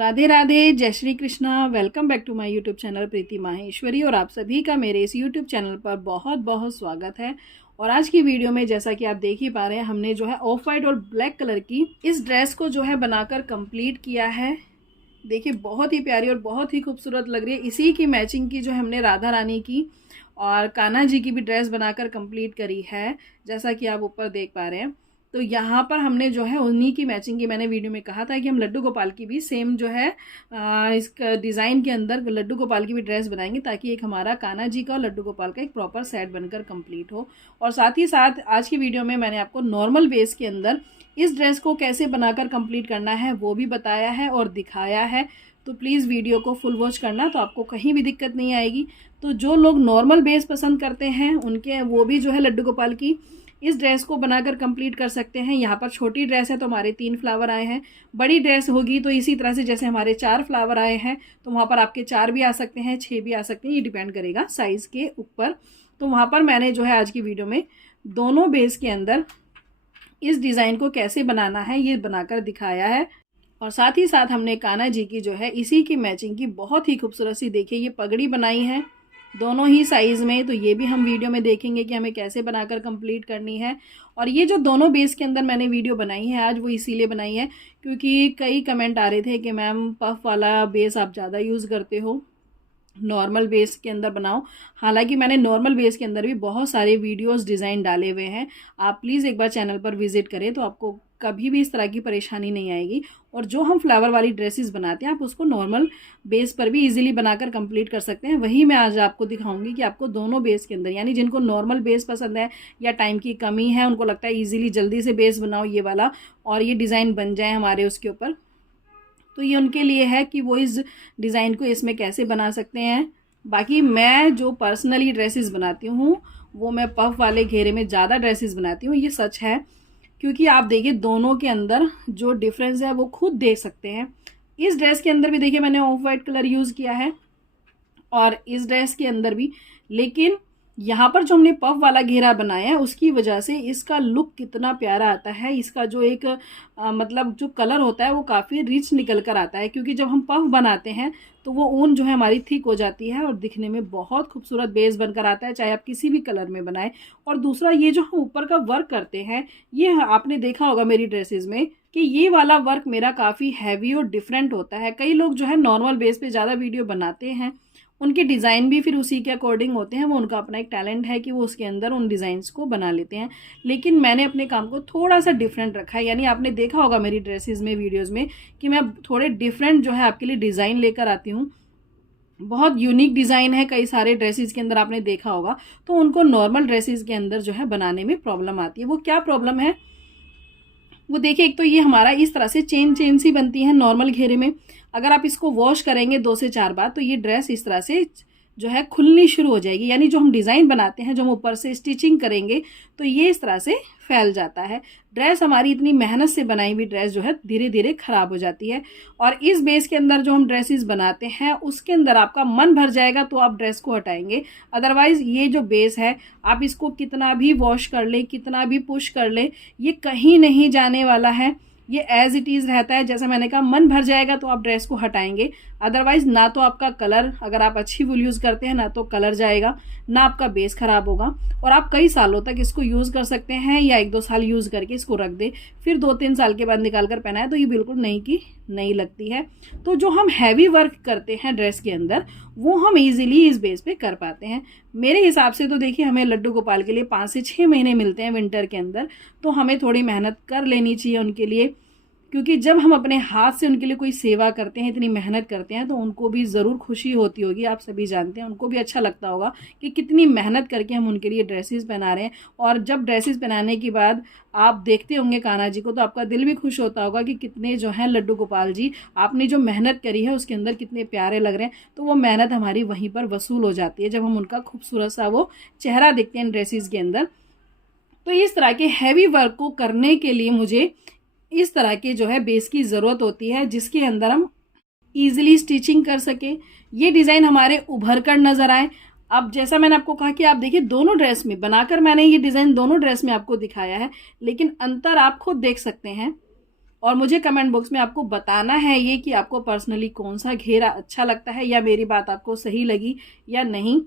राधे राधे, जय Shri Krishna. Welcome back to my YouTube channel Preeti Maheshwari और आप सभी का मेरे इस यूट्यूब चैनल पर बहुत बहुत स्वागत है। और आज की वीडियो में जैसा कि आप देख ही पा रहे हैं, हमने जो है ऑफ वाइट और ब्लैक कलर की इस ड्रेस को जो है बनाकर कंप्लीट किया है। देखिए बहुत ही प्यारी और बहुत ही खूबसूरत लग रही है। इसी की मैचिंग की जो हमने राधा रानी की और कान्हा जी की भी ड्रेस बनाकर कंप्लीट करी है, जैसा कि आप ऊपर देख पा रहे हैं। तो यहाँ पर हमने जो है उन्हीं की मैचिंग की, मैंने वीडियो में कहा था कि हम लड्डू गोपाल की भी सेम जो है इसका डिज़ाइन के अंदर लड्डू गोपाल की भी ड्रेस बनाएंगे, ताकि एक हमारा कान्हा जी का और लड्डू गोपाल का एक प्रॉपर सेट बनकर कंप्लीट हो। और साथ ही साथ आज की वीडियो में मैंने आपको नॉर्मल बेस के अंदर इस ड्रेस को कैसे बनाकर कंप्लीट करना है वो भी बताया है और दिखाया है। तो प्लीज़ वीडियो को फुल वॉच करना, तो आपको कहीं भी दिक्कत नहीं आएगी। तो जो लोग नॉर्मल बेस पसंद करते हैं उनके वो भी जो है लड्डू गोपाल की इस ड्रेस को बनाकर कंप्लीट कर सकते हैं। यहाँ पर छोटी ड्रेस है तो हमारे 3 फ्लावर आए हैं, बड़ी ड्रेस होगी तो इसी तरह से जैसे हमारे 4 फ्लावर आए हैं तो वहाँ पर आपके 4 भी आ सकते हैं, 6 भी आ सकते हैं, ये डिपेंड करेगा साइज़ के ऊपर। तो वहाँ पर मैंने जो है आज की वीडियो में दोनों बेस के अंदर इस डिज़ाइन को कैसे बनाना है ये बनाकर दिखाया है। और साथ ही साथ हमने कान्हा जी की जो है इसी की मैचिंग की बहुत ही खूबसूरत सी, देखिए ये पगड़ी बनाई है दोनों ही साइज़ में। तो ये भी हम वीडियो में देखेंगे कि हमें कैसे बनाकर कंप्लीट करनी है। और ये जो दोनों बेस के अंदर मैंने वीडियो बनाई है आज, वो इसीलिए बनाई है क्योंकि कई कमेंट आ रहे थे कि मैम पफ वाला बेस आप ज़्यादा यूज़ करते हो, नॉर्मल बेस के अंदर बनाओ। हालांकि मैंने नॉर्मल बेस के अंदर भी बहुत सारे वीडियोस डिज़ाइन डाले हुए हैं, आप प्लीज़ एक बार चैनल पर विजिट करें तो आपको कभी भी इस तरह की परेशानी नहीं आएगी। और जो हम फ्लावर वाली ड्रेसेस बनाते हैं आप उसको नॉर्मल बेस पर भी इजीली बनाकर कंप्लीट कर सकते हैं। वही मैं आज आपको दिखाऊंगी कि आपको दोनों बेस के अंदर, यानी जिनको नॉर्मल बेस पसंद है या टाइम की कमी है, उनको लगता है ईजिली जल्दी से बेस बनाओ ये वाला और ये डिज़ाइन बन जाए हमारे उसके ऊपर, तो ये उनके लिए है कि वो इस डिज़ाइन को इसमें कैसे बना सकते हैं। बाकी मैं जो पर्सनली ड्रेसेस बनाती हूँ वो मैं पफ वाले घेरे में ज़्यादा ड्रेसेस बनाती हूँ, ये सच है। क्योंकि आप देखिए दोनों के अंदर जो डिफरेंस है वो खुद देख सकते हैं। इस ड्रेस के अंदर भी देखिए मैंने ऑफ वाइट कलर यूज़ किया है और इस ड्रेस के अंदर भी, लेकिन यहाँ पर जो हमने पफ वाला घेरा बनाया है उसकी वजह से इसका लुक कितना प्यारा आता है। इसका जो एक मतलब जो कलर होता है वो काफ़ी रिच निकल कर आता है, क्योंकि जब हम पफ बनाते हैं तो वो ऊन जो है हमारी थिक हो जाती है और दिखने में बहुत खूबसूरत बेस बनकर आता है, चाहे आप किसी भी कलर में बनाएं। और दूसरा ये जो हम ऊपर का वर्क करते हैं, ये आपने देखा होगा मेरी ड्रेसेस में कि ये वाला वर्क मेरा काफ़ी हैवी और डिफरेंट होता है। कई लोग जो है नॉर्मल बेस पे ज़्यादा वीडियो बनाते हैं, उनके डिज़ाइन भी फिर उसी के अकॉर्डिंग होते हैं, वो उनका अपना एक टैलेंट है कि वो उसके अंदर उन डिज़ाइंस को बना लेते हैं। लेकिन मैंने अपने काम को थोड़ा सा डिफरेंट रखा है, यानी आपने देखा होगा मेरी ड्रेसेस में, वीडियोस में, कि मैं थोड़े डिफरेंट जो है आपके लिए डिज़ाइन लेकर आती हूँ। बहुत यूनिक डिज़ाइन है कई सारे ड्रेसेस के अंदर, आपने देखा होगा। तो उनको नॉर्मल ड्रेसेस के अंदर जो है बनाने में प्रॉब्लम आती है। वो क्या प्रॉब्लम है वो देखिए, एक तो ये हमारा इस तरह से चेन चेन सी बनती है नॉर्मल घेरे में। अगर आप इसको वॉश करेंगे 2 से 4 बार तो ये ड्रेस इस तरह से जो है खुलनी शुरू हो जाएगी, यानी जो हम डिज़ाइन बनाते हैं, जो हम ऊपर से स्टिचिंग करेंगे तो ये इस तरह से फैल जाता है। ड्रेस हमारी इतनी मेहनत से बनाई हुई ड्रेस जो है धीरे धीरे ख़राब हो जाती है। और इस बेस के अंदर जो हम ड्रेसेस बनाते हैं उसके अंदर आपका मन भर जाएगा तो आप ड्रेस को हटाएंगे, अदरवाइज़ ये जो बेस है आप इसको कितना भी वॉश कर लें, कितना भी पुश कर लें, ये कहीं नहीं जाने वाला है। ये एज इट इज़ रहता है। जैसा मैंने कहा, मन भर जाएगा तो आप ड्रेस को हटाएंगे, अदरवाइज ना तो आपका कलर, अगर आप अच्छी वूल यूज़ करते हैं, ना तो कलर जाएगा, ना आपका बेस ख़राब होगा। और आप कई सालों तक इसको यूज़ कर सकते हैं, या 1-2 साल यूज़ करके इसको रख दें, फिर 2-3 साल के बाद निकाल कर पहनाएं तो ये बिल्कुल नई की नई लगती है। तो जो हम हैवी वर्क करते हैं ड्रेस के अंदर वो हम ईजिली इस बेस पे कर पाते हैं। मेरे हिसाब से तो देखिए हमें लड्डू गोपाल के लिए 5 से 6 महीने मिलते हैं विंटर के अंदर, तो हमें थोड़ी मेहनत कर लेनी चाहिए उनके लिए। क्योंकि जब हम अपने हाथ से उनके लिए कोई सेवा करते हैं, इतनी मेहनत करते हैं, तो उनको भी ज़रूर खुशी होती होगी। आप सभी जानते हैं, उनको भी अच्छा लगता होगा कि कितनी मेहनत करके हम उनके लिए ड्रेसेस पहना रहे हैं। और जब ड्रेसेस पहनाने के बाद आप देखते होंगे कान्हा जी को तो आपका दिल भी खुश होता होगा कि कितने जो हैं लड्डू गोपाल जी, आपने जो मेहनत करी है उसके अंदर कितने प्यारे लग रहे हैं। तो वो मेहनत हमारी वहीं पर वसूल हो जाती है जब हम उनका खूबसूरत सा वो चेहरा देखते हैं ड्रेसेस के अंदर। तो इस तरह के हैवी वर्क को करने के लिए मुझे इस तरह के जो है बेस की ज़रूरत होती है, जिसके अंदर हम ईजिली स्टिचिंग कर सकें, ये डिज़ाइन हमारे उभर कर नज़र आए। अब जैसा मैंने आपको कहा कि आप देखिए दोनों ड्रेस में बनाकर मैंने ये डिज़ाइन दोनों ड्रेस में आपको दिखाया है, लेकिन अंतर आप खुद देख सकते हैं। और मुझे कमेंट बॉक्स में आपको बताना है ये कि आपको पर्सनली कौन सा घेरा अच्छा लगता है या मेरी बात आपको सही लगी या नहीं।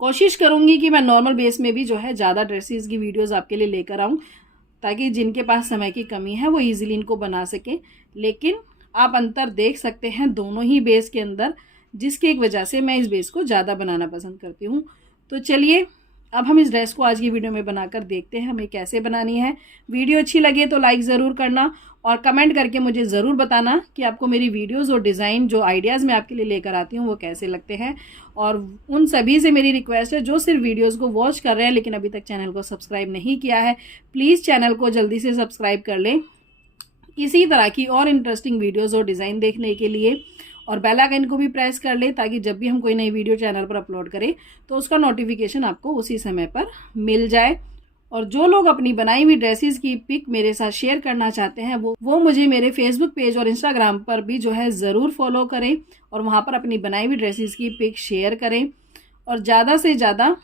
कोशिश करूँगी कि मैं नॉर्मल बेस में भी जो है ज़्यादा ड्रेसेस की वीडियोस आपके लिए लेकर आऊँ, ताकि जिनके पास समय की कमी है वो ईजिली इनको बना सकें। लेकिन आप अंतर देख सकते हैं दोनों ही बेस के अंदर, जिसकी एक वजह से मैं इस बेस को ज़्यादा बनाना पसंद करती हूँ। तो चलिए अब हम इस ड्रेस को आज की वीडियो में बनाकर देखते हैं हमें कैसे बनानी है। वीडियो अच्छी लगे तो लाइक ज़रूर करना और कमेंट करके मुझे ज़रूर बताना कि आपको मेरी वीडियोस और डिज़ाइन जो आइडियाज़ मैं आपके लिए लेकर आती हूँ वो कैसे लगते हैं। और उन सभी से मेरी रिक्वेस्ट है जो सिर्फ वीडियोस को वॉच कर रहे हैं लेकिन अभी तक चैनल को सब्सक्राइब नहीं किया है, प्लीज़ चैनल को जल्दी से सब्सक्राइब कर लें इसी तरह की और इंटरेस्टिंग वीडियोज़ और डिज़ाइन देखने के लिए। और बेल आइकन को भी प्रेस कर ले ताकि जब भी हम कोई नई वीडियो चैनल पर अपलोड करें तो उसका नोटिफिकेशन आपको उसी समय पर मिल जाए। और जो लोग अपनी बनाई हुई ड्रेसेस की पिक मेरे साथ शेयर करना चाहते हैं वो मुझे मेरे फेसबुक पेज और इंस्टाग्राम पर भी जो है ज़रूर फॉलो करें और वहाँ पर अपनी बनाई हुई ड्रेसेस की पिक शेयर करें और ज़्यादा से ज़्यादा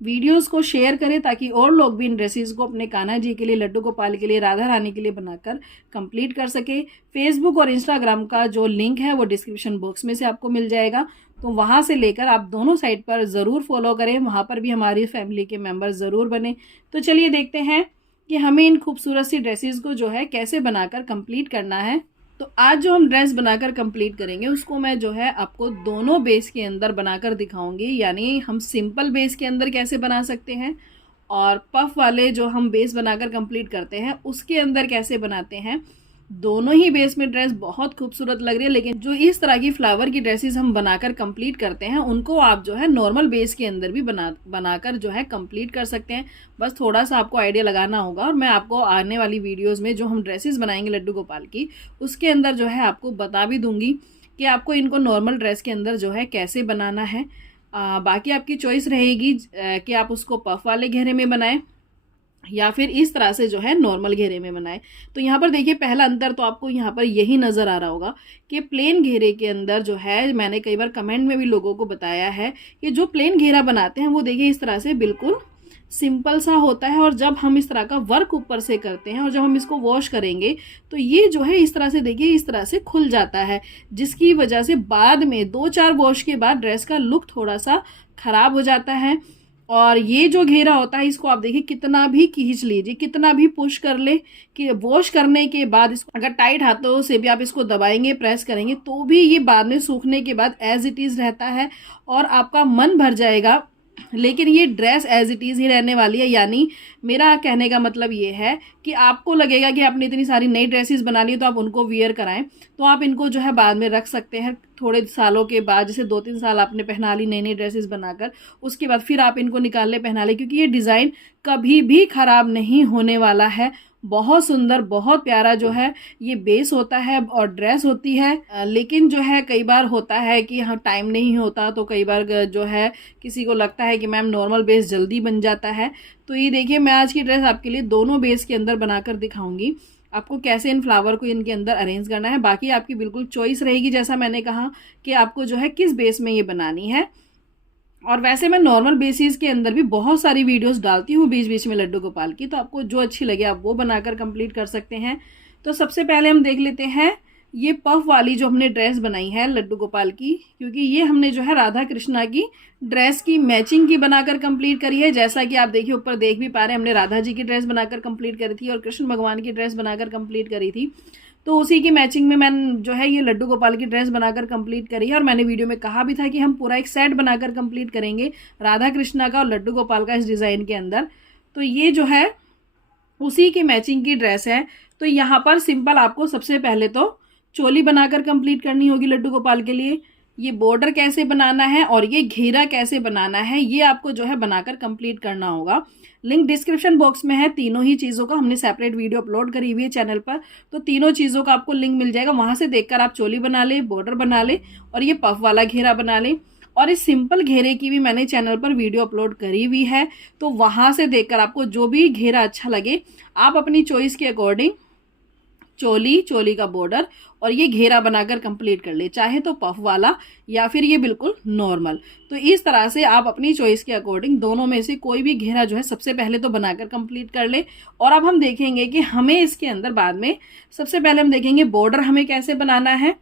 वीडियोस को शेयर करें ताकि और लोग भी इन ड्रेसेस को अपने कान्हा जी के लिए, लड्डू गोपाल के लिए, राधा रानी के लिए बनाकर कंप्लीट कर सके। फेसबुक और इंस्टाग्राम का जो लिंक है वो डिस्क्रिप्शन बॉक्स में से आपको मिल जाएगा, तो वहाँ से लेकर आप दोनों साइट पर ज़रूर फॉलो करें, वहाँ पर भी हमारी फैमिली के मेम्बर ज़रूर बने। तो चलिए देखते हैं कि हमें इन खूबसूरत सी ड्रेसेस को जो है कैसे बनाकर कंप्लीट करना है। तो आज जो हम ड्रेस बनाकर कंप्लीट करेंगे उसको मैं जो है आपको दोनों बेस के अंदर बनाकर दिखाऊंगी, यानी हम सिंपल बेस के अंदर कैसे बना सकते हैं और पफ वाले जो हम बेस बनाकर कंप्लीट करते हैं उसके अंदर कैसे बनाते हैं। दोनों ही बेस में ड्रेस बहुत खूबसूरत लग रही है, लेकिन जो इस तरह की फ्लावर की ड्रेसेस हम बनाकर कंप्लीट करते हैं उनको आप जो है नॉर्मल बेस के अंदर भी बनाकर जो है कंप्लीट कर सकते हैं। बस थोड़ा सा आपको आइडिया लगाना होगा और मैं आपको आने वाली वीडियोस में जो हम ड्रेसेस बनाएंगे लड्डू गोपाल की उसके अंदर जो है आपको बता भी दूंगी कि आपको इनको नॉर्मल ड्रेस के अंदर जो है कैसे बनाना है। बाकी आपकी चॉइस रहेगी कि आप उसको पफ वाले घेरे में बनाएं या फिर इस तरह से जो है नॉर्मल घेरे में बनाए। तो यहाँ पर देखिए पहला अंतर तो आपको यहाँ पर यही नज़र आ रहा होगा कि प्लेन घेरे के अंदर जो है, मैंने कई बार कमेंट में भी लोगों को बताया है कि जो प्लेन घेरा बनाते हैं वो देखिए इस तरह से बिल्कुल सिंपल सा होता है और जब हम इस तरह का वर्क ऊपर से करते हैं और जब हम इसको वॉश करेंगे तो ये जो है इस तरह से देखिए इस तरह से खुल जाता है, जिसकी वजह से बाद में 2-4 वॉश के बाद ड्रेस का लुक थोड़ा सा ख़राब हो जाता है। और ये जो घेरा होता है इसको आप देखिए कितना भी खींच लीजिए, कितना भी पुश कर ले, कि वॉश करने के बाद इसको अगर टाइट हाथों से भी आप इसको दबाएंगे, प्रेस करेंगे तो भी ये बाद में सूखने के बाद एज इट इज़ रहता है और आपका मन भर जाएगा, लेकिन ये ड्रेस एज इट इज़ ही रहने वाली है। यानी मेरा कहने का मतलब ये है कि आपको लगेगा कि आपने इतनी सारी नई ड्रेसेस बना ली तो आप उनको वियर कराएं, तो आप इनको जो है बाद में रख सकते हैं थोड़े सालों के बाद, जैसे 2-3 साल आपने पहना ली नई नई ड्रेसेस बनाकर, उसके बाद फिर आप इनको निकाल ले पहना ले, क्योंकि ये डिज़ाइन कभी भी ख़राब नहीं होने वाला है। बहुत सुंदर, बहुत प्यारा जो है ये बेस होता है और ड्रेस होती है। लेकिन जो है कई बार होता है कि हाँ टाइम नहीं होता, तो कई बार जो है किसी को लगता है कि मैम नॉर्मल बेस जल्दी बन जाता है। तो ये देखिए मैं आज की ड्रेस आपके लिए दोनों बेस के अंदर बनाकर दिखाऊंगी आपको कैसे इन फ्लावर को इनके अंदर अरेंज करना है। बाकी आपकी बिल्कुल चॉइस रहेगी, जैसा मैंने कहा कि आपको जो है किस बेस में ये बनानी है। और वैसे मैं नॉर्मल बेसिस के अंदर भी बहुत सारी वीडियोस डालती हूँ बीच बीच में लड्डू गोपाल की, तो आपको जो अच्छी लगे आप वो बनाकर कंप्लीट कर सकते हैं। तो सबसे पहले हम देख लेते हैं ये पफ वाली जो हमने ड्रेस बनाई है लड्डू गोपाल की, क्योंकि ये हमने जो है राधा कृष्णा की ड्रेस की मैचिंग की बनाकर कंप्लीट करी है। जैसा कि आप देखिए ऊपर देख भी पा रहे हैं, हमने राधा जी की ड्रेस बनाकर कंप्लीट करी थी और कृष्ण भगवान की ड्रेस बनाकर कंप्लीट करी थी। तो उसी की मैचिंग में मैंने जो है ये लड्डू गोपाल की ड्रेस बनाकर कंप्लीट करी है। और मैंने वीडियो में कहा भी था कि हम पूरा एक सेट बनाकर कंप्लीट करेंगे राधा कृष्णा का और लड्डू गोपाल का इस डिज़ाइन के अंदर। तो ये जो है उसी की मैचिंग की ड्रेस है। तो यहाँ पर सिंपल आपको सबसे पहले तो चोली बनाकर कंप्लीट करनी होगी लड्डू गोपाल के लिए। ये बॉर्डर कैसे बनाना है और ये घेरा कैसे बनाना है ये आपको जो है बनाकर कंप्लीट करना होगा। लिंक डिस्क्रिप्शन बॉक्स में है, तीनों ही चीज़ों का हमने सेपरेट वीडियो अपलोड करी हुई है चैनल पर, तो तीनों चीज़ों का आपको लिंक मिल जाएगा, वहाँ से देखकर आप चोली बना ले, बॉर्डर बना ले और ये पफ वाला घेरा बना ले। और इस सिंपल घेरे की भी मैंने चैनल पर वीडियो अपलोड करी हुई है, तो वहाँ से देखकर आपको जो भी घेरा अच्छा लगे आप अपनी चॉइस के अकॉर्डिंग चोली का बॉर्डर और ये घेरा बनाकर कंप्लीट कर ले, चाहे तो पफ वाला या फिर ये बिल्कुल नॉर्मल। तो इस तरह से आप अपनी चॉइस के अकॉर्डिंग दोनों में से कोई भी घेरा जो है सबसे पहले तो बनाकर कंप्लीट कर ले। और अब हम देखेंगे कि हमें इसके अंदर बाद में सबसे पहले हम देखेंगे बॉर्डर हमें कैसे बनाना है।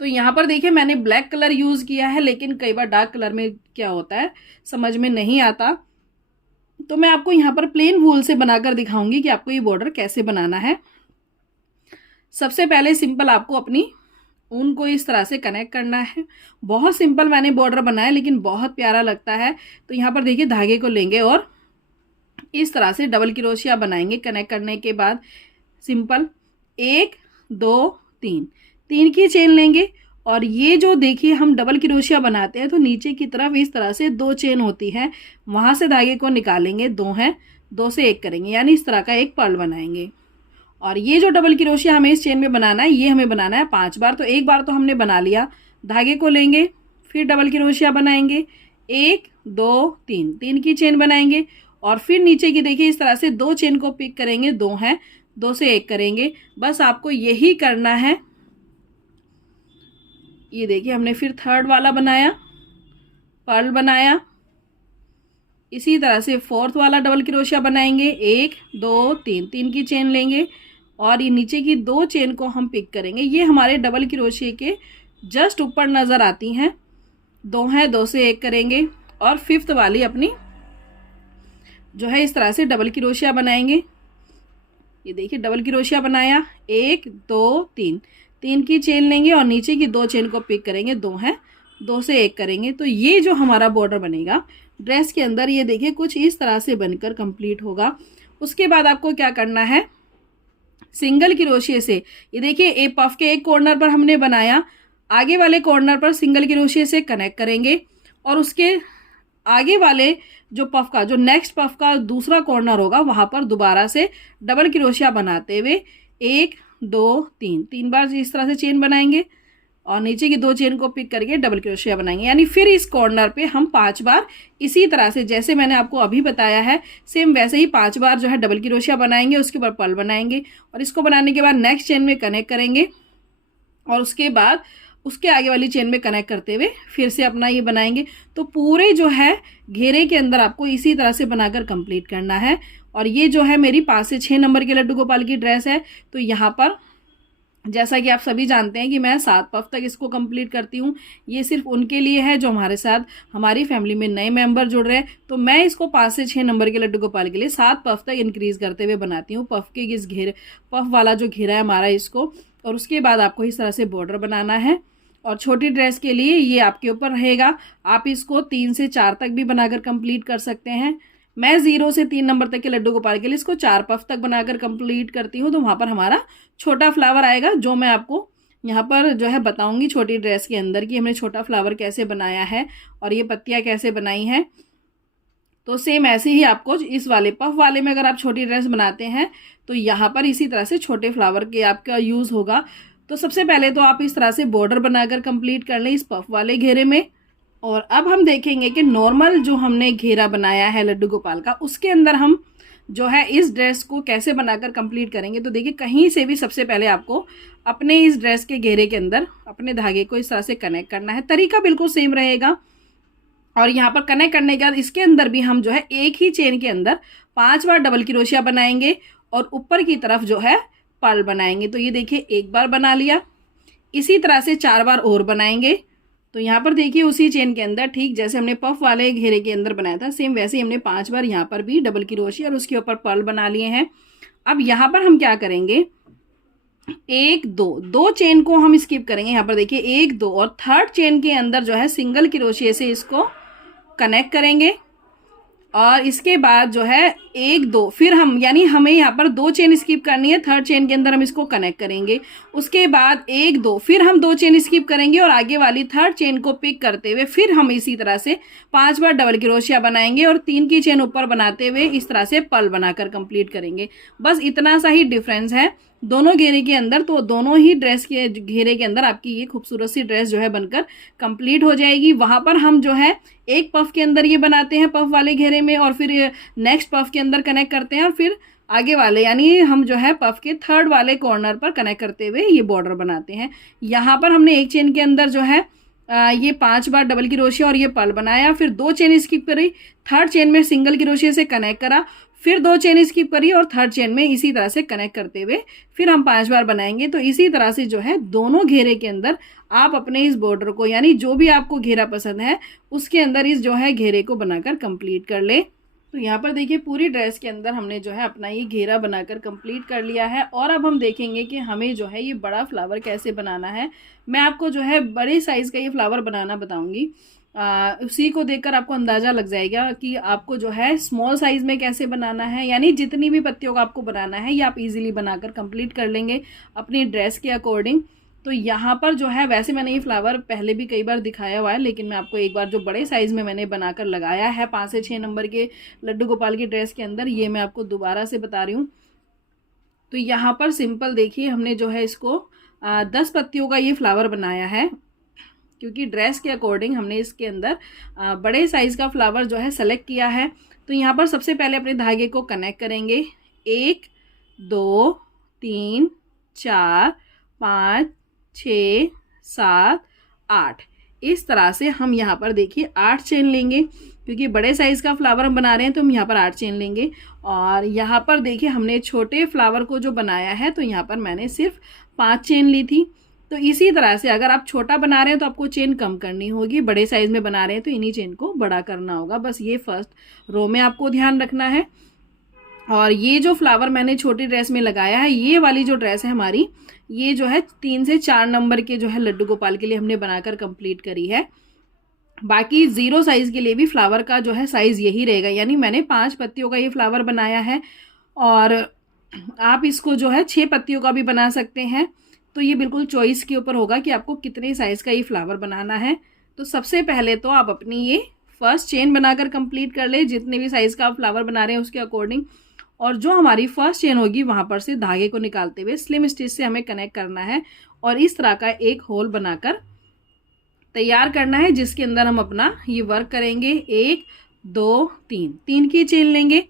तो यहाँ पर देखिए मैंने ब्लैक कलर यूज़ किया है, लेकिन कई बार डार्क कलर में क्या होता है समझ में नहीं आता, तो मैं आपको यहाँ पर प्लेन वूल से बनाकर दिखाऊंगी कि आपको ये बॉर्डर कैसे बनाना है। सबसे पहले सिंपल आपको अपनी ऊन को इस तरह से कनेक्ट करना है। बहुत सिंपल मैंने बॉर्डर बनाया लेकिन बहुत प्यारा लगता है। तो यहाँ पर देखिए धागे को लेंगे और इस तरह से डबल क्रोशिया बनाएंगे। कनेक्ट करने के बाद सिंपल 1 2 3 की चेन लेंगे और ये जो देखिए हम डबल क्रोशिया बनाते हैं तो नीचे की तरफ इस तरह से 2 चेन होती है, वहाँ से धागे को निकालेंगे, 2 हैं, 2 से 1 करेंगे, यानी इस तरह का एक पर्ल बनाएंगे। और ये जो डबल क्रोशिया हमें इस चेन में बनाना है ये हमें बनाना है 5 बार। तो एक बार तो हमने बना लिया, धागे को लेंगे फिर डबल क्रोशिया बनाएंगे, 1 2 3 की चेन बनाएंगे और फिर नीचे की देखिए इस तरह से 2 चेन को पिक करेंगे, 2 हैं, 2 से 1 करेंगे। बस आपको यही करना है। ये देखिए हमने फिर थर्ड वाला बनाया, पर्ल बनाया, इसी तरह से फोर्थ वाला डबल क्रोशिया बनाएंगे, 1 2 3 की चेन लेंगे और ये नीचे की 2 चेन को हम पिक करेंगे। ये हमारे डबल क्रोशिया के जस्ट ऊपर नज़र आती हैं, 2 हैं, 2 से 1 करेंगे और फिफ्थ वाली अपनी जो है इस तरह से डबल क्रोशिया बनाएंगे। ये देखिए डबल क्रोशिया बनाया, 1 2 3 की चेन लेंगे और नीचे की 2 चेन को पिक करेंगे, 2 हैं, 2 से 1 करेंगे। तो ये जो हमारा बॉर्डर बनेगा ड्रेस के अंदर ये देखिए कुछ इस तरह से बनकर कंप्लीट होगा। उसके बाद आपको क्या करना है, सिंगल क्रोशिया से ये देखिए एक पफ के एक कॉर्नर पर हमने बनाया, आगे वाले कॉर्नर पर सिंगल क्रोशिया से कनेक्ट करेंगे और उसके आगे वाले जो पफ का जो नेक्स्ट पफ का दूसरा कॉर्नर होगा वहाँ पर दोबारा से डबल क्रोशिया बनाते हुए 1 2 3 बार इस तरह से चेन बनाएंगे और नीचे की 2 चेन को पिक करके डबल क्रोशिया बनाएंगे। यानी फिर इस कॉर्नर पे हम 5 बार इसी तरह से जैसे मैंने आपको अभी बताया है सेम वैसे ही 5 बार जो है डबल क्रोशिया बनाएंगे, उसके ऊपर पर्ल बनाएंगे और इसको बनाने के बाद नेक्स्ट चेन में कनेक्ट करेंगे और उसके बाद उसके आगे वाली चेन में कनेक्ट करते हुए फिर से अपना ये बनाएंगे। तो पूरे जो है घेरे के अंदर आपको इसी तरह से बनाकर कंप्लीट करना है। और ये जो है मेरी 5 से 6 नंबर के लड्डू गोपाल की ड्रेस है। तो यहाँ पर जैसा कि आप सभी जानते हैं कि मैं 7 पफ तक इसको कंप्लीट करती हूँ। ये सिर्फ उनके लिए है जो हमारे साथ हमारी फैमिली में नए मेंबर जुड़ रहे हैं। तो मैं इसको 5 से 6 नंबर के लड्डू गोपाल के लिए 7 पफ तक इंक्रीज करते हुए बनाती हूँ। पफ के इस घेरे पफ वाला जो घेरा है हमारा इसको, और उसके बाद आपको इस तरह से बॉर्डर बनाना है। और छोटी ड्रेस के लिए ये आपके ऊपर रहेगा, आप इसको 3 से 4 तक भी बनाकर कंप्लीट कर सकते हैं। मैं 0 से 3 नंबर तक के लड्डू गोपाल के लिए इसको 4 पफ तक बनाकर कंप्लीट करती हूँ। तो वहाँ पर हमारा छोटा फ्लावर आएगा, जो मैं आपको यहाँ पर जो है बताऊँगी छोटी ड्रेस के अंदर कि हमने छोटा फ्लावर कैसे बनाया है और ये पत्तियाँ कैसे बनाई हैं। तो सेम ऐसे ही आपको इस वाले पफ वाले में अगर आप छोटी ड्रेस बनाते हैं तो यहाँ पर इसी तरह से छोटे फ्लावर के आपका यूज़ होगा। तो सबसे पहले तो आप इस तरह से बॉर्डर बनाकर कंप्लीट कर लें इस पफ वाले घेरे में। और अब हम देखेंगे कि नॉर्मल जो हमने घेरा बनाया है लड्डू गोपाल का, उसके अंदर हम जो है इस ड्रेस को कैसे बनाकर कंप्लीट करेंगे। तो देखिए कहीं से भी सबसे पहले आपको अपने इस ड्रेस के घेरे के अंदर अपने धागे को इस तरह से कनेक्ट करना है। तरीका बिल्कुल सेम रहेगा। और यहाँ पर कनेक्ट करने के बाद इसके अंदर भी हम जो है एक ही चेन के अंदर 5 बार डबल क्रोशिया बनाएंगे और ऊपर की तरफ जो है पर्ल बनाएंगे। तो ये देखिए एक बार बना लिया, इसी तरह से 4 बार और बनाएंगे। तो यहाँ पर देखिए उसी चेन के अंदर ठीक जैसे हमने पफ वाले घेरे के अंदर बनाया था सेम वैसे ही हमने 5 बार यहाँ पर भी डबल क्रोशिया और उसके ऊपर पर्ल बना लिए हैं। अब यहाँ पर हम क्या करेंगे, 1 2 चेन को हम स्किप करेंगे। यहाँ पर देखिए 1 2 और थर्ड चेन के अंदर जो है सिंगल क्रोशिया से इसको कनेक्ट करेंगे और इसके बाद जो है 1 2 फिर हम यानी हमें यहाँ पर 2 चेन स्किप करनी है, थर्ड चेन के अंदर हम इसको कनेक्ट करेंगे। उसके बाद 1 2 फिर हम 2 चेन स्किप करेंगे और आगे वाली थर्ड चेन को पिक करते हुए फिर हम इसी तरह से 5 बार डबल क्रोशिया बनाएंगे और 3 की चेन ऊपर बनाते हुए इस तरह से पर्ल बनाकर कंप्लीट करेंगे। बस इतना सा ही डिफरेंस है दोनों घेरे के अंदर। तो दोनों ही ड्रेस के घेरे के अंदर आपकी ये खूबसूरत सी ड्रेस जो है बनकर कंप्लीट हो जाएगी। वहाँ पर हम जो है एक पफ के अंदर ये बनाते हैं पफ वाले घेरे में और फिर नेक्स्ट पफ के अंदर कनेक्ट करते हैं और फिर आगे वाले यानी हम जो है पफ के थर्ड वाले कॉर्नर पर कनेक्ट करते हुए ये बॉर्डर बनाते हैं। यहाँ पर हमने एक चेन के अंदर जो है ये 5 बार डबल क्रोशिया और ये पर्ल बनाया, फिर 2 चेन स्किप करी, थर्ड चेन में सिंगल क्रोशिया से कनेक्ट करा, फिर 2 चेन स्किप करी और थर्ड चेन में इसी तरह से कनेक्ट करते हुए फिर हम 5 बार बनाएंगे। तो इसी तरह से जो है दोनों घेरे के अंदर आप अपने इस बॉर्डर को यानी जो भी आपको घेरा पसंद है उसके अंदर इस जो है घेरे को बनाकर कंप्लीट कर ले। तो यहाँ पर देखिए पूरी ड्रेस के अंदर हमने जो है अपना ये घेरा बनाकर कंप्लीट कर लिया है। और अब हम देखेंगे कि हमें जो है ये बड़ा फ्लावर कैसे बनाना है। मैं आपको जो है बड़े साइज़ का ये फ्लावर बनाना बताऊंगी। उसी को देखकर आपको अंदाज़ा लग जाएगा कि आपको जो है स्मॉल साइज़ में कैसे बनाना है, यानी जितनी भी पत्तियों का आपको बनाना है ये आप इजीली बनाकर कंप्लीट कर लेंगे अपनी ड्रेस के अकॉर्डिंग। तो यहाँ पर जो है वैसे मैंने ये फ्लावर पहले भी कई बार दिखाया हुआ है, लेकिन मैं आपको एक बार जो बड़े साइज़ में मैंने बनाकर लगाया है 5 से 6 नंबर के लड्डू गोपाल की ड्रेस के अंदर, ये मैं आपको दोबारा से बता रही हूँ। तो यहाँ पर सिंपल देखिए हमने जो है इसको 10 पत्तियों का ये फ्लावर बनाया है, क्योंकि ड्रेस के अकॉर्डिंग हमने इसके अंदर बड़े साइज़ का फ्लावर जो है सेलेक्ट किया है। तो यहाँ पर सबसे पहले अपने धागे को कनेक्ट करेंगे, 1 2 3 4 5 6 7 8 इस तरह से हम यहाँ पर देखिए 8 चेन लेंगे, क्योंकि बड़े साइज़ का फ्लावर हम बना रहे हैं तो हम यहाँ पर 8 चेन लेंगे। और यहाँ पर देखिए हमने छोटे फ्लावर को जो बनाया है तो यहाँ पर मैंने सिर्फ 5 चेन ली थी। तो इसी तरह से अगर आप छोटा बना रहे हैं तो आपको चेन कम करनी होगी, बड़े साइज़ में बना रहे हैं तो इन्हीं चेन को बड़ा करना होगा। बस ये फर्स्ट रो में आपको ध्यान रखना है। और ये जो फ्लावर मैंने छोटी ड्रेस में लगाया है, ये वाली जो ड्रेस है हमारी, ये जो है 3 से 4 नंबर के जो है लड्डू गोपाल के लिए हमने बनाकर कंप्लीट करी है। बाकी 0 साइज़ के लिए भी फ्लावर का जो है साइज़ यही रहेगा, यानी मैंने 5 पत्तियों का ये फ्लावर बनाया है। और आप इसको जो है 6 पत्तियों का भी बना सकते हैं। तो ये बिल्कुल चॉइस के ऊपर होगा कि आपको कितने साइज़ का ये फ्लावर बनाना है। तो सबसे पहले तो आप अपनी ये फर्स्ट चेन बनाकर कंप्लीट कर ले, जितने भी साइज़ का आप फ्लावर बना रहे हैं उसके अकॉर्डिंग। और जो हमारी फर्स्ट चेन होगी वहाँ पर से धागे को निकालते हुए स्लिम स्टिच से हमें कनेक्ट करना है और इस तरह का एक होल बनाकर तैयार करना है, जिसके अंदर हम अपना ये वर्क करेंगे। 1 2 3 की चेन लेंगे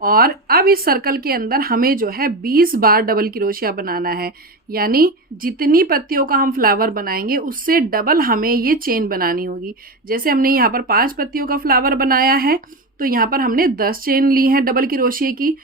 और अब इस सर्कल के अंदर हमें जो है 20 बार डबल क्रोशिया बनाना है, यानी जितनी पत्तियों का हम फ्लावर बनाएंगे उससे डबल हमें ये चेन बनानी होगी। जैसे हमने यहाँ पर 5 पत्तियों का फ्लावर बनाया है तो यहाँ पर हमने 10 चेन ली है डबल क्रोशिया की।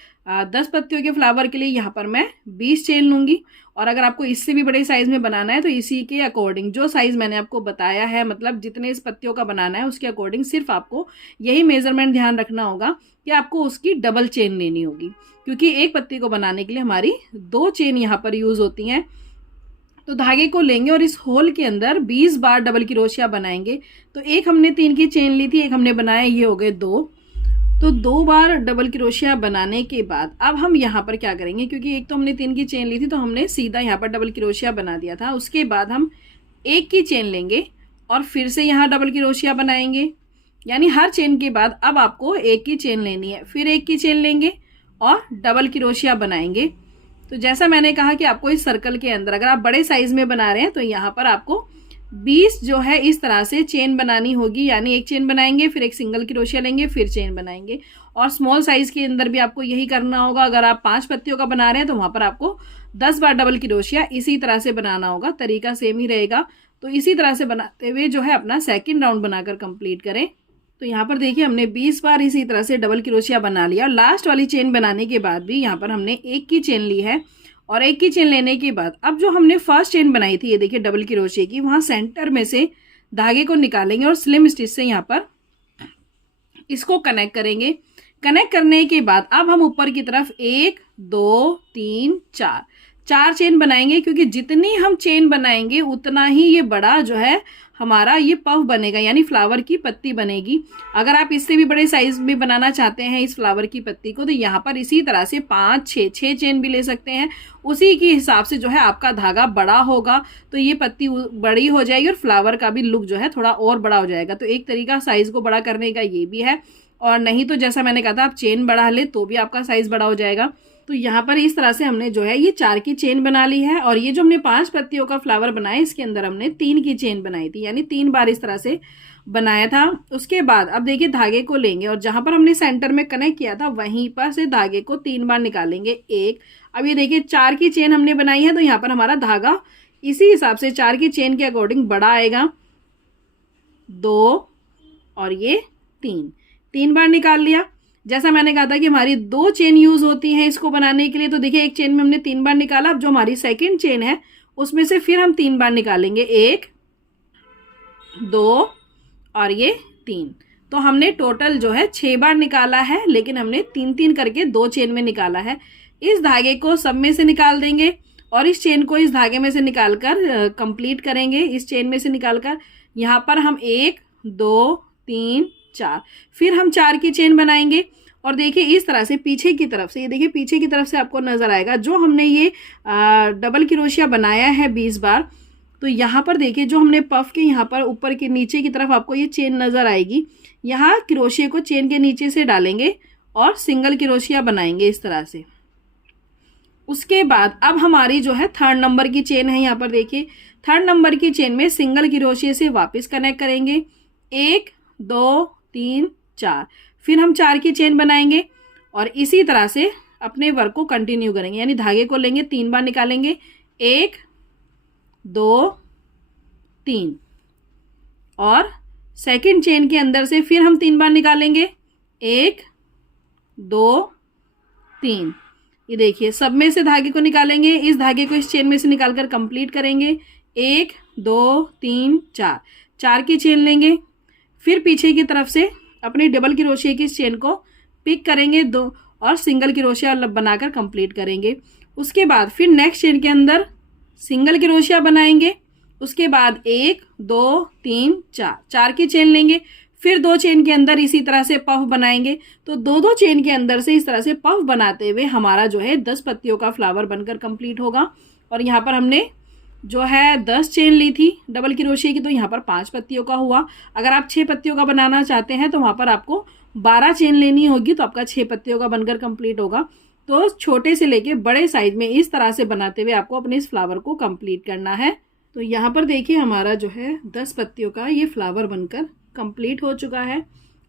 10 पत्तियों के फ्लावर के लिए यहाँ पर मैं 20 चेन लूँगी। और अगर आपको इससे भी बड़े साइज़ में बनाना है तो इसी के अकॉर्डिंग जो साइज़ मैंने आपको बताया है, मतलब जितने इस पत्तियों का बनाना है उसके अकॉर्डिंग सिर्फ आपको यही मेजरमेंट ध्यान रखना होगा कि आपको उसकी डबल चेन लेनी होगी, क्योंकि एक पत्ती को बनाने के लिए हमारी 2 चेन यहाँ पर यूज़ होती हैं। तो धागे को लेंगे और इस होल के अंदर 20 बार डबल क्रोशिया बनाएंगे। तो एक हमने 3 की चेन ली थी, एक हमने बनाया, ये हो गए 2। तो 2 बार डबल क्रोशिया बनाने के बाद अब हम यहाँ पर क्या करेंगे, क्योंकि एक तो हमने 3 की चेन ली थी तो हमने सीधा यहाँ पर डबल क्रोशिया बना दिया था। उसके बाद हम 1 की चेन लेंगे और फिर से यहाँ डबल क्रोशिया बनाएंगे, यानी हर चेन के बाद अब आपको 1 की चेन लेनी है, फिर 1 की चेन लेंगे और डबल क्रोशिया बनाएंगे। तो जैसा मैंने कहा कि आपको इस सर्कल के अंदर अगर आप बड़े साइज़ में बना रहे हैं तो यहाँ पर आपको 20 जो है इस तरह से चेन बनानी होगी, यानी एक चेन बनाएंगे, फिर एक सिंगल क्रोशिया लेंगे, फिर चेन बनाएंगे। और स्मॉल साइज़ के अंदर भी आपको यही करना होगा। अगर आप 5 पत्तियों का बना रहे हैं तो वहाँ पर आपको 10 बार डबल क्रोशिया इसी तरह से बनाना होगा, तरीका सेम ही रहेगा। तो इसी तरह से बनाते हुए जो है अपना सेकेंड राउंड बनाकर कंप्लीट करें। तो यहाँ पर देखिए हमने 20 बार इसी तरह से डबल क्रोशिया बना लिया। लास्ट वाली चेन बनाने के बाद भी यहाँ पर हमने 1 की चेन ली है और 1 की चेन लेने के बाद अब जो हमने फर्स्ट चेन बनाई थी, ये देखिए डबल क्रोशिया की, वहाँ सेंटर में से धागे को निकालेंगे और स्लिम स्टिच से यहाँ पर इसको कनेक्ट करेंगे। कनेक्ट करने के बाद अब हम ऊपर की तरफ 1 2 3 4 चेन बनाएंगे, क्योंकि जितनी हम चेन बनाएंगे उतना ही ये बड़ा जो है हमारा ये पफ बनेगा, यानी फ्लावर की पत्ती बनेगी। अगर आप इससे भी बड़े साइज में बनाना चाहते हैं इस फ्लावर की पत्ती को तो यहाँ पर इसी तरह से 5 6 चेन भी ले सकते हैं। उसी के हिसाब से जो है आपका धागा बड़ा होगा तो ये पत्ती बड़ी हो जाएगी और फ्लावर का भी लुक जो है थोड़ा और बड़ा हो जाएगा। तो एक तरीका साइज को बड़ा करने का ये भी है, और नहीं तो जैसा मैंने कहा था आप चेन बढ़ा ले तो भी आपका साइज बड़ा हो जाएगा। तो यहाँ पर इस तरह से हमने जो है ये 4 की चेन बना ली है, और ये जो हमने 5 पत्तियों का फ्लावर बनाया इसके अंदर हमने 3 की चेन बनाई थी, यानी 3 बार इस तरह से बनाया था। उसके बाद अब देखिए धागे को लेंगे और जहां पर हमने सेंटर में कनेक्ट किया था वहीं पर से धागे को 3 बार निकालेंगे। एक, अब ये देखिए 4 की चेन हमने बनाई है, तो यहाँ पर हमारा धागा इसी हिसाब से 4 की चेन के अकॉर्डिंग बड़ा आएगा। 2 और ये 3 बार निकाल लिया। जैसा मैंने कहा था कि हमारी 2 चेन यूज होती हैं इसको बनाने के लिए, तो देखिए एक चेन में हमने 3 बार निकाला। अब जो हमारी सेकंड चेन है उसमें से फिर हम 3 बार निकालेंगे। 1, 2 और ये 3। तो हमने टोटल जो है 6 बार निकाला है, लेकिन हमने 3-3 करके 2 चेन में निकाला है। इस धागे को सब में से निकाल देंगे और इस चेन को इस धागे में से निकालकर कंप्लीट करेंगे। इस चेन में से निकालकर यहाँ पर हम 1, 2, 3, 4, फिर हम 4 की चेन बनाएंगे। और देखिए इस तरह से पीछे की तरफ से, ये देखिए पीछे की तरफ से आपको नजर आएगा जो हमने ये डबल क्रोशिया बनाया है 20 बार। तो यहाँ पर देखिए जो हमने पफ के यहाँ पर ऊपर के नीचे की तरफ आपको ये चेन नजर आएगी। यहाँ क्रोशिया को चेन के नीचे से डालेंगे और सिंगल क्रोशिया बनाएंगे इस तरह से। उसके बाद अब हमारी जो है 3rd नंबर की चेन है, यहाँ पर देखिए 3rd नंबर की चेन में सिंगल क्रोशिया से वापस कनेक्ट करेंगे। 1, 2, 3, 4, फिर हम 4 की चेन बनाएंगे और इसी तरह से अपने वर्क को कंटिन्यू करेंगे। यानी धागे को लेंगे, 3 बार निकालेंगे। 1, 2, 3 और सेकंड चेन के अंदर से फिर हम 3 बार निकालेंगे। 1, 2, 3। ये देखिए सब में से धागे को निकालेंगे, इस धागे को इस चेन में से निकालकर कंप्लीट करेंगे। 1, 2, 3, 4 की चेन लेंगे, फिर पीछे की तरफ से अपनी डबल क्रोशिया की चेन को पिक करेंगे 2 और सिंगल क्रोशिया बनाकर कंप्लीट करेंगे। उसके बाद फिर नेक्स्ट चेन के अंदर सिंगल क्रोशिया बनाएंगे। उसके बाद 1, 2, 3, 4 की चेन लेंगे, फिर 2 चेन के अंदर इसी तरह से पफ बनाएंगे। तो 2 चेन के अंदर से इस तरह से पफ बनाते हुए हमारा जो है 10 पत्तियों का फ्लावर बनकर कंप्लीट होगा। और यहाँ पर हमने जो है 10 चेन ली थी डबल क्रोशिया की, तो यहाँ पर 5 पत्तियों का हुआ। अगर आप 6 पत्तियों का बनाना चाहते हैं तो वहाँ पर आपको 12 चेन लेनी होगी, तो आपका 6 पत्तियों का बनकर कंप्लीट होगा। तो छोटे से लेके बड़े साइज में इस तरह से बनाते हुए आपको अपने इस फ्लावर को कंप्लीट करना है। तो यहाँ पर देखिए हमारा जो है 10 पत्तियों का ये फ्लावर बनकर कंप्लीट हो चुका है।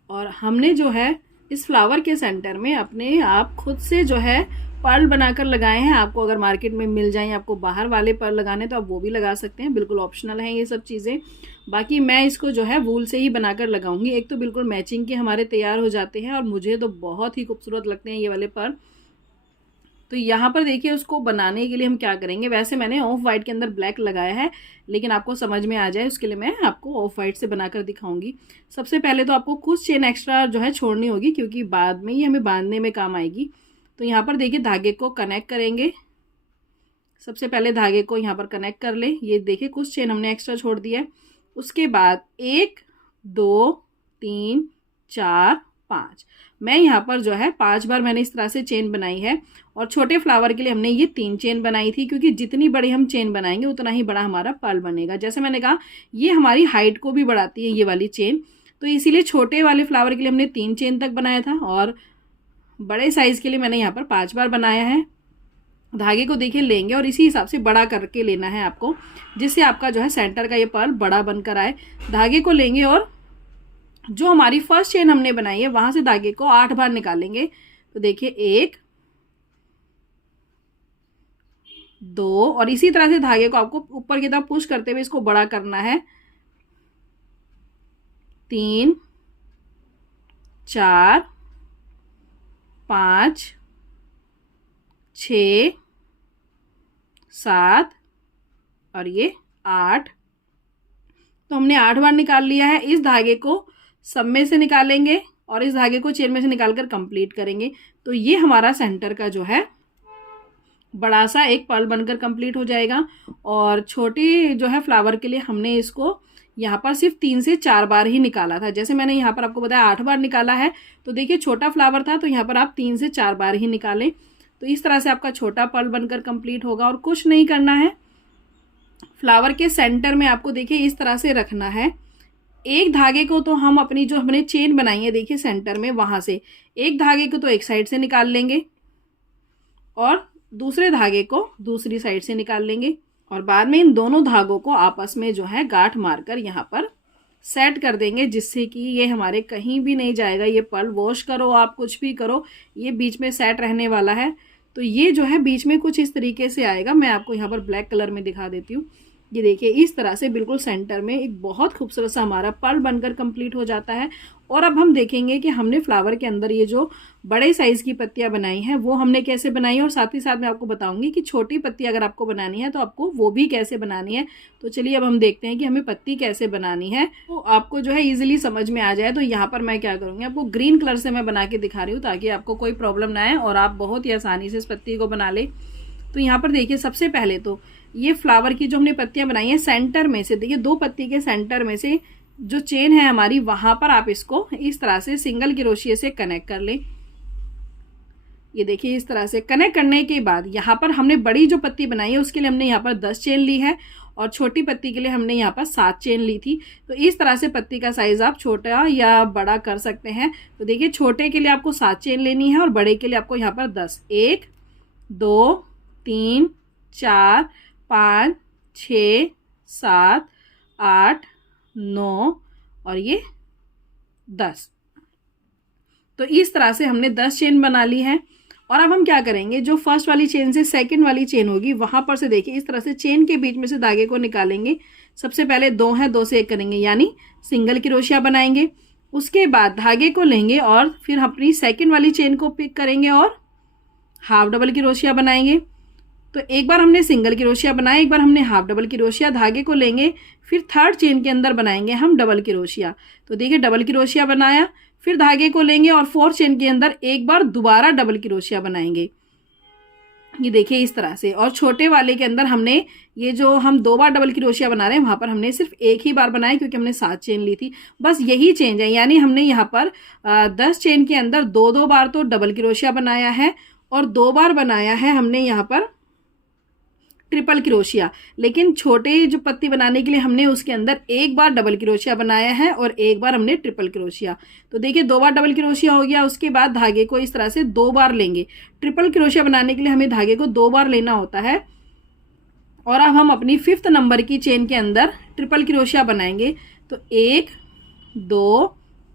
और हमने जो है इस फ्लावर के सेंटर में अपने आप खुद से जो है पर्ल बनाकर लगाए हैं। आपको अगर मार्केट में मिल जाएं, आपको बाहर वाले पर्ल लगाने तो आप वो भी लगा सकते हैं, बिल्कुल ऑप्शनल हैं ये सब चीज़ें। बाकी मैं इसको जो है वूल से ही बनाकर लगाऊंगी। एक तो बिल्कुल मैचिंग के हमारे तैयार हो जाते हैं और मुझे तो बहुत ही खूबसूरत लगते हैं ये वाले पर्ल। तो यहाँ पर देखिए उसको बनाने के लिए हम क्या करेंगे, वैसे मैंने ऑफ वाइट के अंदर ब्लैक लगाया है, लेकिन आपको समझ में आ जाए उसके लिए मैं आपको ऑफ वाइट से बनाकर दिखाऊंगी। सबसे पहले तो आपको कुछ चेन एक्स्ट्रा जो है छोड़नी होगी, क्योंकि बाद में ये हमें बांधने में काम आएगी। तो यहाँ पर देखिए धागे को कनेक्ट करेंगे। सबसे पहले धागे को यहाँ पर कनेक्ट कर ले। ये देखिए कुछ चेन हमने एक्स्ट्रा छोड़ दिया है। उसके बाद 1, 2, 3, 4, 5, मैं यहाँ पर जो है 5 बार मैंने इस तरह से चेन बनाई है। और छोटे फ्लावर के लिए हमने ये 3 चेन बनाई थी, क्योंकि जितनी बड़ी हम चेन बनाएंगे उतना ही बड़ा हमारा पर्ल बनेगा। जैसे मैंने कहा ये हमारी हाइट को भी बढ़ाती है ये वाली चेन, तो इसीलिए छोटे वाले फ्लावर के लिए हमने 3 चेन तक बनाया था और बड़े साइज के लिए मैंने यहाँ पर 5 बार बनाया है। धागे को देखिए लेंगे और इसी हिसाब से बड़ा करके लेना है आपको, जिससे आपका जो है सेंटर का ये पर्ल बड़ा बनकर आए। धागे को लेंगे और जो हमारी फर्स्ट चेन हमने बनाई है वहां से धागे को 8 बार निकालेंगे। तो देखिए 1, 2 और इसी तरह से धागे को आपको ऊपर की तरफ पुश करते हुए इसको बड़ा करना है। 3, 4, 5, 6, 7 और ये 8। तो हमने 8 बार निकाल लिया है। इस धागे को सब में से निकालेंगे और इस धागे को चेन में से निकालकर कंप्लीट करेंगे। तो ये हमारा सेंटर का जो है बड़ा सा एक पर्ल बनकर कंप्लीट हो जाएगा। और छोटी जो है फ्लावर के लिए हमने इसको यहाँ पर सिर्फ 3 से 4 बार ही निकाला था। जैसे मैंने यहाँ पर आपको बताया 8 बार निकाला है, तो देखिए छोटा फ्लावर था तो यहाँ पर आप 3 से 4 बार ही निकालें। तो इस तरह से आपका छोटा पर्ल बनकर कंप्लीट होगा। और कुछ नहीं करना है, फ्लावर के सेंटर में आपको देखिए इस तरह से रखना है। एक धागे को तो हम अपनी जो हमने चेन बनाई है देखिए सेंटर में, वहां से एक धागे को तो एक साइड से निकाल लेंगे और दूसरे धागे को दूसरी साइड से निकाल लेंगे और बाद में इन दोनों धागों को आपस में जो है गांठ मारकर यहाँ पर सेट कर देंगे, जिससे कि ये हमारे कहीं भी नहीं जाएगा। ये पर्ल वॉश करो आप कुछ भी करो, ये बीच में सेट रहने वाला है। तो ये जो है बीच में कुछ इस तरीके से आएगा। मैं आपको यहाँ पर ब्लैक कलर में दिखा देती हूँ। ये देखिए इस तरह से बिल्कुल सेंटर में एक बहुत खूबसूरत सा हमारा पर्ल बनकर कंप्लीट हो जाता है। और अब हम देखेंगे कि हमने फ्लावर के अंदर ये जो बड़े साइज़ की पत्तियां बनाई हैं वो हमने कैसे बनाई है, और साथ ही साथ मैं आपको बताऊंगी कि छोटी पत्ती अगर आपको बनानी है तो आपको वो भी कैसे बनानी है। तो चलिए अब हम देखते हैं कि हमें पत्ती कैसे बनानी है, तो आपको जो है ईजिली समझ में आ जाए। तो यहाँ पर मैं क्या करूँगी, आपको ग्रीन कलर से मैं बना के दिखा रही हूँ ताकि आपको कोई प्रॉब्लम ना आए और आप बहुत ही आसानी से इस पत्ती को बना ले। तो यहाँ पर देखिए सबसे पहले तो ये फ्लावर की जो हमने पत्तियां बनाई हैं सेंटर में से, देखिए 2 पत्ती के सेंटर में से जो चेन है हमारी वहां पर आप इसको इस तरह से सिंगल क्रोशिया से कनेक्ट कर लें। ये देखिए इस तरह से कनेक्ट करने के बाद यहाँ पर हमने बड़ी जो पत्ती बनाई है उसके लिए हमने यहाँ पर 10 चेन ली है और छोटी पत्ती के लिए हमने यहाँ पर 7 चेन ली थी। तो इस तरह से पत्ती का साइज आप छोटा या बड़ा कर सकते हैं। तो देखिए छोटे के लिए आपको 7 चेन लेनी है और बड़े के लिए आपको यहाँ पर 10, 1 2 3 4 5 6 7 8 9 और ये 10। तो इस तरह से हमने 10 चेन बना ली है। और अब हम क्या करेंगे, जो फर्स्ट वाली चेन से सेकंड वाली चेन होगी वहां पर से देखिए इस तरह से चेन के बीच में से धागे को निकालेंगे। सबसे पहले 2 है, 2 से 1 करेंगे यानी सिंगल क्रोशिया बनाएंगे। उसके बाद धागे को लेंगे और फिर अपनी सेकंड वाली चेन को पिक करेंगे और हाफ डबल क्रोशिया बनाएंगे। तो एक बार हमने सिंगल क्रोशिया बनाया, एक बार हमने हाफ डबल क्रोशिया, धागे को लेंगे फिर थर्ड चेन के अंदर बनाएंगे हम डबल क्रोशिया। तो देखिए डबल क्रोशिया बनाया, फिर धागे को लेंगे और फोर्थ चेन के अंदर एक बार दोबारा डबल क्रोशिया बनाएंगे। ये देखिए इस तरह से। और छोटे वाले के अंदर हमने ये जो हम 2 बार डबल क्रोशिया बना रहे हैं वहां पर हमने सिर्फ एक ही बार बनाया क्योंकि हमने 7 चेन ली थी। बस यही चेंज है, यानी हमने यहाँ पर 10 चेन के अंदर 2 बार तो डबल क्रोशिया बनाया है और 2 बार बनाया है हमने यहाँ पर ट्रिपल क्रोशिया। लेकिन छोटे जो पत्ती बनाने के लिए हमने उसके अंदर एक बार डबल क्रोशिया बनाया है और एक बार हमने ट्रिपल क्रोशिया। तो देखिए 2 बार डबल क्रोशिया हो गया। उसके बाद धागे को इस तरह से 2 बार लेंगे। ट्रिपल क्रोशिया बनाने के लिए हमें धागे को 2 बार लेना होता है। और अब हम अपनी 5th नंबर की चेन के अंदर ट्रिपल क्रोशिया बनाएंगे। तो 1 2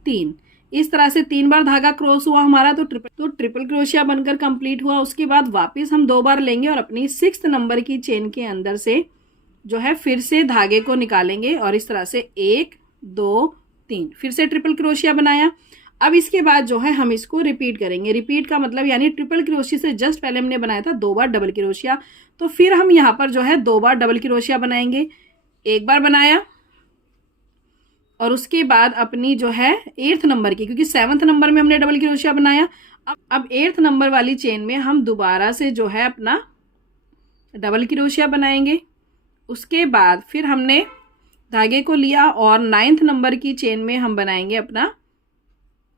3 इस तरह से 3 बार धागा क्रॉस हुआ हमारा, तो ट्रिपल क्रोशिया बनकर कंप्लीट हुआ। उसके बाद वापस हम 2 बार लेंगे और अपनी 6th नंबर की चेन के अंदर से जो है फिर से धागे को निकालेंगे और इस तरह से 1 2 3 फिर से ट्रिपल क्रोशिया बनाया। अब इसके बाद जो है हम इसको रिपीट करेंगे। रिपीट का मतलब यानी ट्रिपल क्रोशिया से जस्ट पहले हमने बनाया था 2 बार डबल क्रोशिया, तो फिर हम यहाँ पर जो है 2 बार डबल क्रोशिया बनाएंगे। एक बार बनाया और उसके बाद अपनी जो है 8th नंबर की, क्योंकि 7th नंबर में हमने डबल क्रोशिया बनाया, अब 8th नंबर वाली चेन में हम दोबारा से जो है अपना डबल क्रोशिया बनाएंगे। उसके बाद फिर हमने धागे को लिया और 9th नंबर की चेन में हम बनाएंगे अपना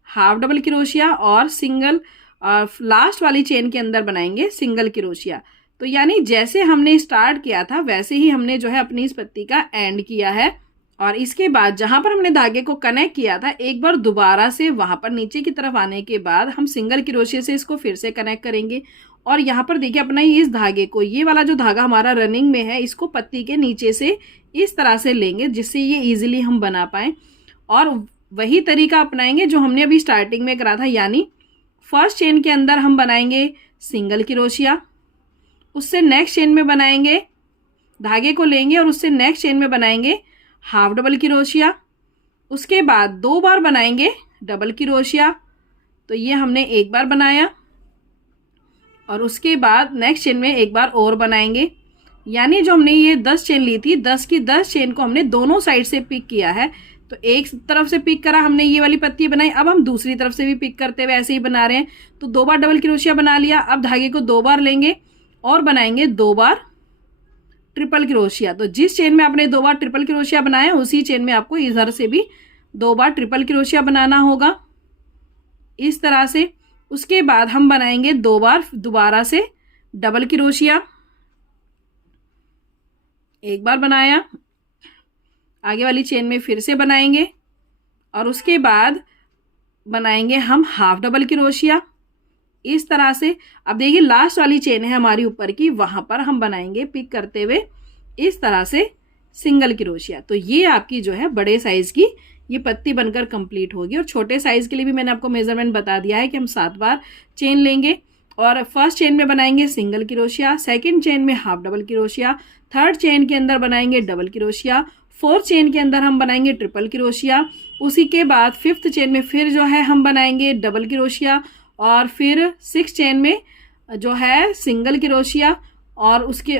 हाफ डबल क्रोशिया और सिंगल, लास्ट वाली चेन के अंदर बनाएंगे सिंगल क्रोशिया। तो यानी जैसे हमने स्टार्ट किया था वैसे ही हमने जो है अपनी इस पत्ती का एंड किया है। और इसके बाद जहां पर हमने धागे को कनेक्ट किया था एक बार दोबारा से वहां पर नीचे की तरफ आने के बाद हम सिंगल क्रोशिया से इसको फिर से कनेक्ट करेंगे। और यहाँ पर देखिए अपना इस धागे को, ये वाला जो धागा हमारा रनिंग में है, इसको पत्ती के नीचे से इस तरह से लेंगे जिससे ये इजीली हम बना पाएं। और वही तरीका अपनाएंगे जो हमने अभी स्टार्टिंग में करा था, यानी फर्स्ट चेन के अंदर हम बनाएंगे सिंगल क्रोशिया, उससे नेक्स्ट चेन में बनाएंगे, धागे को लेंगे और उससे नेक्स्ट चेन में बनाएंगे हाफ डबल क्रोशिया। उसके बाद 2 बार बनाएंगे डबल क्रोशिया। तो ये हमने एक बार बनाया और उसके बाद नेक्स्ट चेन में एक बार और बनाएंगे। यानी जो हमने ये 10 चेन ली थी, 10 की 10 चेन को हमने दोनों साइड से पिक किया है। तो एक तरफ से पिक करा हमने, ये वाली पत्ती बनाई, अब हम दूसरी तरफ से भी पिक करते हुए ऐसे ही बना रहे हैं। तो 2 बार डबल क्रोशिया बना लिया। अब धागे को 2 बार लेंगे और बनाएंगे 2 बार ट्रिपल क्रोशिया। तो जिस चेन में आपने 2 बार ट्रिपल क्रोशिया बनाया उसी चेन में आपको इधर से भी 2 बार ट्रिपल क्रोशिया बनाना होगा इस तरह से। उसके बाद हम बनाएंगे 2 बार दोबारा से डबल क्रोशिया। एक बार बनाया, आगे वाली चेन में फिर से बनाएंगे और उसके बाद बनाएंगे हम हाफ डबल क्रोशिया। इस तरह से। अब देखिए लास्ट वाली चेन है हमारी ऊपर की, वहां पर हम बनाएंगे पिक करते हुए इस तरह से सिंगल क्रोशिया। तो ये आपकी जो है बड़े साइज की ये पत्ती बनकर कंप्लीट होगी। और छोटे साइज के लिए भी मैंने आपको मेजरमेंट बता दिया है कि हम 7 बार चेन लेंगे और फर्स्ट चेन में बनाएंगे सिंगल क्रोशिया, सेकंड चेन में half double crochet, third chain के अंदर बनाएंगे डबल क्रोशिया, फोर्थ चेन के अंदर हम बनाएंगे ट्रिपल क्रोशिया, उसी के बाद फिफ्थ चेन में फिर जो है हम बनाएंगे डबल क्रोशिया, और फिर सिक्स चेन में जो है सिंगल क्रोशिया और उसके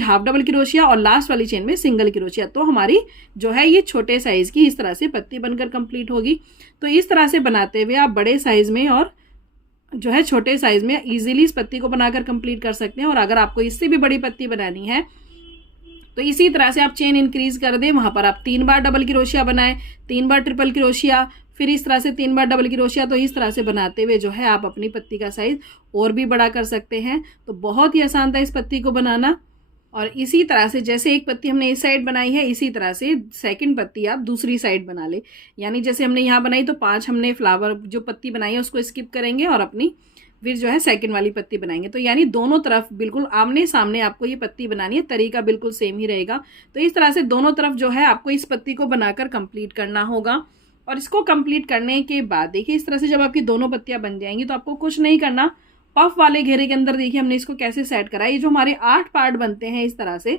हाफ डबल क्रोशिया, और लास्ट वाली चेन में सिंगल क्रोशिया। तो हमारी जो है ये छोटे साइज की इस तरह से पत्ती बनकर कंप्लीट होगी। तो इस तरह से बनाते हुए आप बड़े साइज में और जो है छोटे साइज में इजीली इस पत्ती को बनाकर कंप्लीट कर सकते हैं। और अगर आपको इससे भी बड़ी पत्ती बनानी है तो इसी तरह से आप चेन इंक्रीज कर दें, वहां पर आप 3 बार डबल क्रोशिया बनाएं, 3 बार ट्रिपल क्रोशिया, फिर इस तरह से 3 बार डबल क्रोशिया। तो इस तरह से बनाते हुए जो है आप अपनी पत्ती का साइज और भी बड़ा कर सकते हैं। तो बहुत ही आसान था इस पत्ती को बनाना। और इसी तरह से जैसे एक पत्ती हमने इस साइड बनाई है, इसी तरह से सेकंड पत्ती आप दूसरी साइड बना ले। यानी जैसे हमने यहाँ बनाई तो 5 हमने फ्लावर जो पत्ती बनाई है उसको स्किप करेंगे और अपनी फिर जो है सेकंड वाली पत्ती बनाएंगे। तो यानी दोनों तरफ बिल्कुल आमने सामने आपको ये पत्ती बनानी है, तरीका बिल्कुल सेम ही रहेगा। तो इस तरह से दोनों तरफ जो है आपको इस पत्ती को बनाकर कंप्लीट करना होगा। और इसको कंप्लीट करने के बाद देखिए इस तरह से जब आपकी दोनों पत्तियां बन जाएंगी तो आपको कुछ नहीं करना। पफ वाले घेरे के अंदर देखिए हमने इसको कैसे सेट करा। ये जो हमारे 8 पार्ट बनते हैं इस तरह से,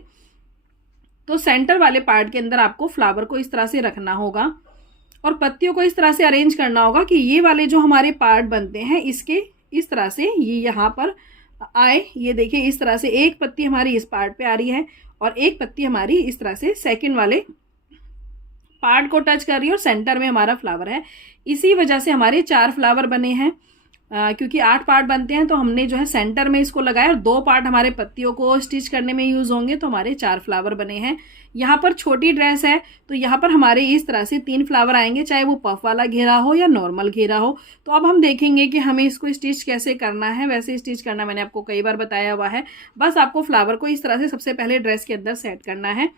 तो सेंटर वाले पार्ट के अंदर आपको फ्लावर को इस तरह से रखना होगा और पत्तियों को इस तरह से अरेंज करना होगा कि ये वाले जो हमारे पार्ट बनते हैं इसके इस तरह से ये यहाँ पर आए। ये देखिए इस तरह से एक पत्ती हमारी इस पार्ट पे आ रही है और एक पत्ती हमारी इस तरह से सेकंड वाले पार्ट को टच कर रही है और सेंटर में हमारा फ्लावर है। इसी वजह से हमारे 4 फ्लावर बने हैं। क्योंकि 8 पार्ट बनते हैं तो हमने जो है सेंटर में इसको लगाया और 2 पार्ट हमारे पत्तियों को स्टिच करने में यूज होंगे, तो हमारे 4 फ्लावर बने हैं। यहाँ पर छोटी ड्रेस है तो यहाँ पर हमारे इस तरह से 3 फ्लावर आएंगे, चाहे वो पफ वाला घेरा हो या नॉर्मल घेरा हो। तो अब हम देखेंगे कि हमें इसको स्टिच कैसे करना है। वैसे स्टिच करना मैंने आपको कई बार बताया हुआ है। बस आपको फ्लावर को इस तरह से सबसे पहले ड्रेस के अंदर सेट करना है।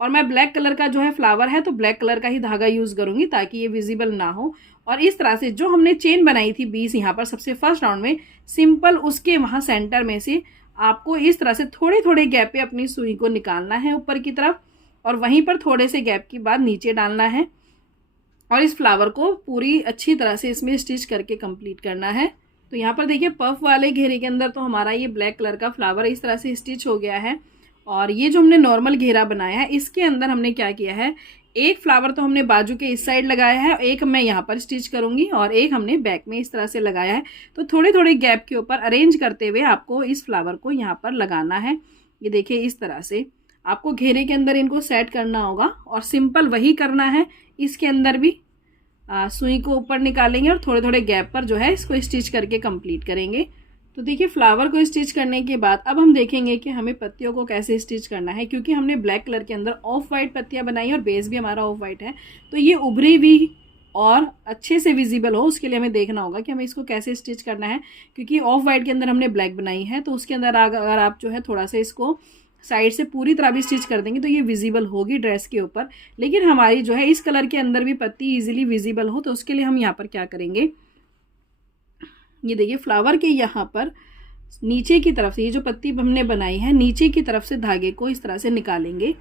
और मैं ब्लैक कलर का जो है फ्लावर है तो ब्लैक कलर का ही धागा यूज करूंगी ताकि ये विजिबल ना हो। और इस तरह से जो हमने चेन बनाई थी 20 यहाँ पर सबसे फर्स्ट राउंड में सिंपल, उसके वहां सेंटर में से आपको इस तरह से थोड़े थोड़े गैप पे अपनी सुई को निकालना है ऊपर की तरफ और वहीं पर थोड़े से गैप के बाद नीचे डालना है और इस फ्लावर को पूरी अच्छी तरह से इसमें स्टिच करके कंप्लीट करना है। तो यहाँ पर देखिए पफ वाले घेरे के अंदर तो हमारा ये ब्लैक कलर का फ्लावर इस तरह से स्टिच हो गया है। और ये जो हमने नॉर्मल घेरा बनाया है इसके अंदर हमने क्या किया है, एक फ्लावर तो हमने बाजू के इस साइड लगाया है, एक मैं यहाँ पर स्टिच करूंगी और एक हमने बैक में इस तरह से लगाया है। तो थोड़े थोड़े गैप के ऊपर अरेंज करते हुए आपको इस फ्लावर को यहाँ पर लगाना है। ये देखिए इस तरह से आपको घेरे के अंदर इनको सेट करना होगा और सिंपल वही करना है। इसके अंदर भी सुई को ऊपर निकालेंगे और थोड़े थोड़े गैप पर जो है इसको स्टिच करके कंप्लीट करेंगे। तो देखिए फ्लावर को स्टिच करने के बाद अब हम देखेंगे कि हमें पत्तियों को कैसे स्टिच करना है। क्योंकि हमने ब्लैक कलर के अंदर ऑफ वाइट पत्तियां बनाई और बेस भी हमारा ऑफ वाइट है, तो ये उभरी भी और अच्छे से विजिबल हो उसके लिए हमें देखना होगा कि हमें इसको कैसे स्टिच करना है। क्योंकि ऑफ वाइट के अंदर हमने ब्लैक बनाई है तो उसके अंदर अगर आप जो है थोड़ा सा इसको साइड से पूरी तरह भी स्टिच कर देंगे तो ये विजिबल होगी ड्रेस के ऊपर। लेकिन हमारी जो है इस कलर के अंदर भी पत्ती इजीली विजिबल हो तो उसके लिए हम यहाँ पर क्या करेंगे, ये देखिए फ्लावर के यहाँ पर नीचे की तरफ से ये जो पत्ती हमने बनाई है नीचे की तरफ से धागे को इस तरह से निकालेंगे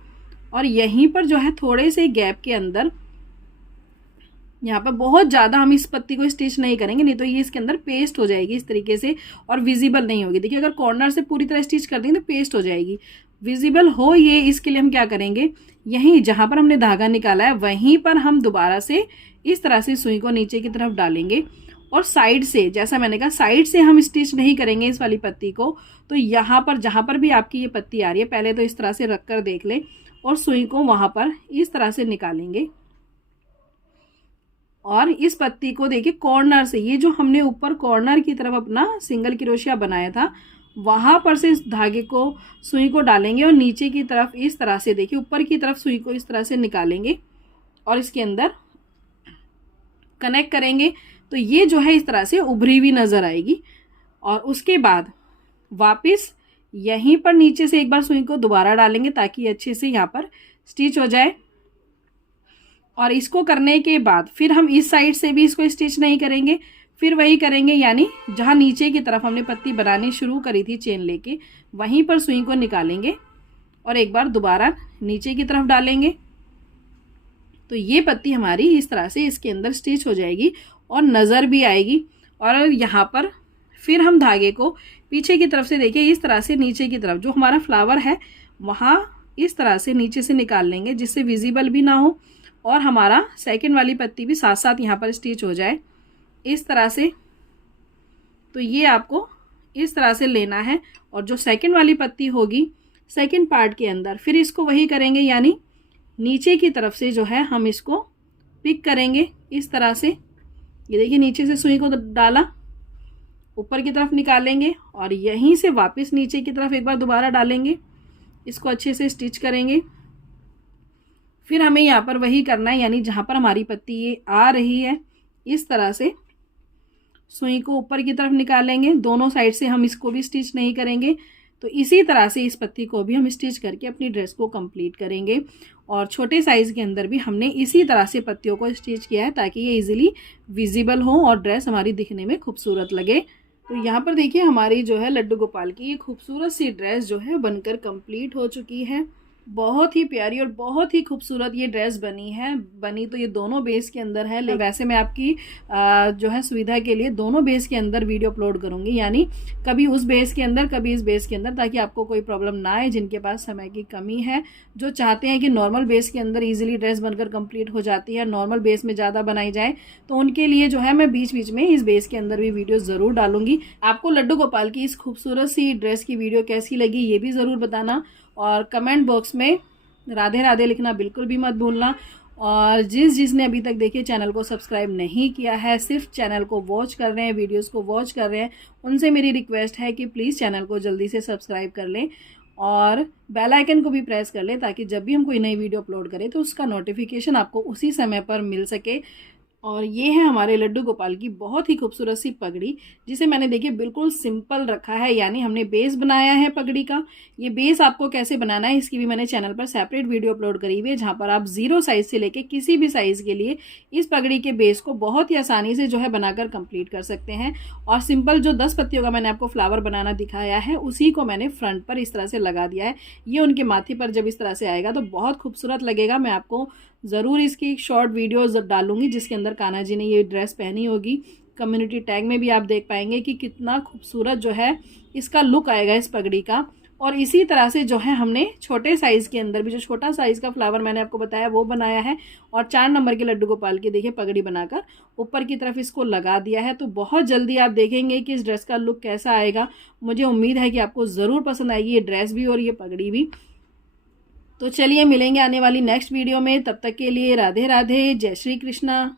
और यहीं पर जो है थोड़े से गैप के अंदर यहाँ पर बहुत ज़्यादा हम इस पत्ती को स्टिच नहीं करेंगे, नहीं तो ये इसके अंदर पेस्ट हो जाएगी इस तरीके से और विजिबल नहीं होगी। देखिए अगर कॉर्नर से पूरी तरह स्टिच कर देंगे तो पेस्ट हो जाएगी। विजिबल हो ये, इसके लिए हम क्या करेंगे, यहीं जहाँ पर हमने धागा निकाला है वहीं पर हम दोबारा से इस तरह से सुई को नीचे की तरफ डालेंगे और साइड से, जैसा मैंने कहा साइड से हम स्टिच नहीं करेंगे इस वाली पत्ती को। तो यहाँ पर जहाँ पर भी आपकी ये पत्ती आ रही है पहले तो इस तरह से रख कर देख ले और सुई को वहाँ पर इस तरह से निकालेंगे और इस पत्ती को देखिए कॉर्नर से, ये जो हमने ऊपर कॉर्नर की तरफ अपना सिंगल क्रोशिया बनाया था वहाँ पर से इस धागे को सुई को डालेंगे और नीचे की तरफ इस तरह से देखिए ऊपर की तरफ सुई को इस तरह से निकालेंगे और इसके अंदर कनेक्ट करेंगे। तो ये जो है इस तरह से उभरी हुई नज़र आएगी और उसके बाद वापस यहीं पर नीचे से एक बार सुई को दोबारा डालेंगे ताकि अच्छे से यहाँ पर स्टिच हो जाए। और इसको करने के बाद फिर हम इस साइड से भी इसको स्टिच नहीं करेंगे, फिर वही करेंगे, यानी जहाँ नीचे की तरफ हमने पत्ती बनानी शुरू करी थी चेन लेके, वहीं पर सुई को निकालेंगे और एक बार दोबारा नीचे की तरफ डालेंगे। तो ये पत्ती हमारी इस तरह से इसके अंदर स्टिच हो जाएगी और नज़र भी आएगी। और यहाँ पर फिर हम धागे को पीछे की तरफ से देखिए, इस तरह से नीचे की तरफ जो हमारा फ्लावर है वहाँ इस तरह से नीचे से निकाल लेंगे, जिससे विजिबल भी ना हो और हमारा सेकंड वाली पत्ती भी साथ साथ यहाँ पर स्टिच हो जाए इस तरह से। तो ये आपको इस तरह से लेना है। और जो सेकंड वाली पत्ती होगी सेकंड पार्ट के अंदर, फिर इसको वही करेंगे, यानी नीचे की तरफ से जो है हम इसको पिक करेंगे इस तरह से। ये देखिए, नीचे से सुई को डाला, ऊपर की तरफ निकालेंगे और यहीं से वापस नीचे की तरफ एक बार दोबारा डालेंगे, इसको अच्छे से स्टिच करेंगे। फिर हमें यहाँ पर वही करना है, यानी जहाँ पर हमारी पत्ती ये आ रही है इस तरह से सुई को ऊपर की तरफ निकालेंगे। दोनों साइड से हम इसको भी स्टिच नहीं करेंगे। तो इसी तरह से इस पत्ती को भी हम स्टिच करके अपनी ड्रेस को कंप्लीट करेंगे। और छोटे साइज़ के अंदर भी हमने इसी तरह से पत्तियों को स्टिच किया है ताकि ये इजीली विजिबल हो और ड्रेस हमारी दिखने में खूबसूरत लगे। तो यहाँ पर देखिए, हमारी जो है लड्डू गोपाल की ये खूबसूरत सी ड्रेस जो है बनकर कंप्लीट हो चुकी है। बहुत ही प्यारी और बहुत ही खूबसूरत ये ड्रेस बनी है। बनी तो ये दोनों बेस के अंदर है, लेकिन वैसे मैं आपकी जो है सुविधा के लिए दोनों बेस के अंदर वीडियो अपलोड करूँगी, यानी कभी उस बेस के अंदर कभी इस बेस के अंदर, ताकि आपको कोई प्रॉब्लम ना आए। जिनके पास समय की कमी है, जो चाहते हैं कि नॉर्मल बेस के अंदर ईजिली ड्रेस बनकर कंप्लीट हो जाती है, नॉर्मल बेस में ज़्यादा बनाई जाए, तो उनके लिए जो है मैं बीच बीच में इस बेस के अंदर भी वीडियो ज़रूर डालूंगी। आपको लड्डू गोपाल की इस खूबसूरत सी ड्रेस की वीडियो कैसी लगी ये भी ज़रूर बताना, और कमेंट बॉक्स में राधे राधे लिखना बिल्कुल भी मत भूलना। और जिसने अभी तक देखिए चैनल को सब्सक्राइब नहीं किया है, सिर्फ चैनल को वॉच कर रहे हैं, वीडियोस को वॉच कर रहे हैं, उनसे मेरी रिक्वेस्ट है कि प्लीज़ चैनल को जल्दी से सब्सक्राइब कर लें और बेल आइकन को भी प्रेस कर लें, ताकि जब भी हम कोई नई वीडियो अपलोड करें तो उसका नोटिफिकेशन आपको उसी समय पर मिल सके। और ये है हमारे लड्डू गोपाल की बहुत ही खूबसूरत सी पगड़ी, जिसे मैंने देखिए बिल्कुल सिंपल रखा है, यानी हमने बेस बनाया है पगड़ी का। ये बेस आपको कैसे बनाना है इसकी भी मैंने चैनल पर सेपरेट वीडियो अपलोड करी हुई है, जहाँ पर आप 0 साइज़ से लेके किसी भी साइज़ के लिए इस पगड़ी के बेस को बहुत ही आसानी से जो है बनाकर कंप्लीट कर सकते हैं। और सिंपल जो 10 पत्तियों का मैंने आपको फ्लावर बनाना दिखाया है, उसी को मैंने फ्रंट पर इस तरह से लगा दिया है। ये उनके माथे पर जब इस तरह से आएगा तो बहुत खूबसूरत लगेगा। मैं आपको ज़रूर इसकी एक शॉर्ट वीडियो डालूंगी जिसके अंदर कान्हा जी ने ये ड्रेस पहनी होगी। कम्युनिटी टैग में भी आप देख पाएंगे कि कितना खूबसूरत जो है इसका लुक आएगा इस पगड़ी का। और इसी तरह से जो है हमने छोटे साइज़ के अंदर भी जो छोटा साइज़ का फ्लावर मैंने आपको बताया वो बनाया है, और 4 नंबर के लड्डू गोपाल की देखिए पगड़ी बनाकर ऊपर की तरफ इसको लगा दिया है। तो बहुत जल्दी आप देखेंगे कि इस ड्रेस का लुक कैसा आएगा। मुझे उम्मीद है कि आपको ज़रूर पसंद आएगी ये ड्रेस भी और ये पगड़ी भी। तो चलिए मिलेंगे आने वाली नेक्स्ट वीडियो में, तब तक के लिए राधे राधे, जय श्री कृष्णा।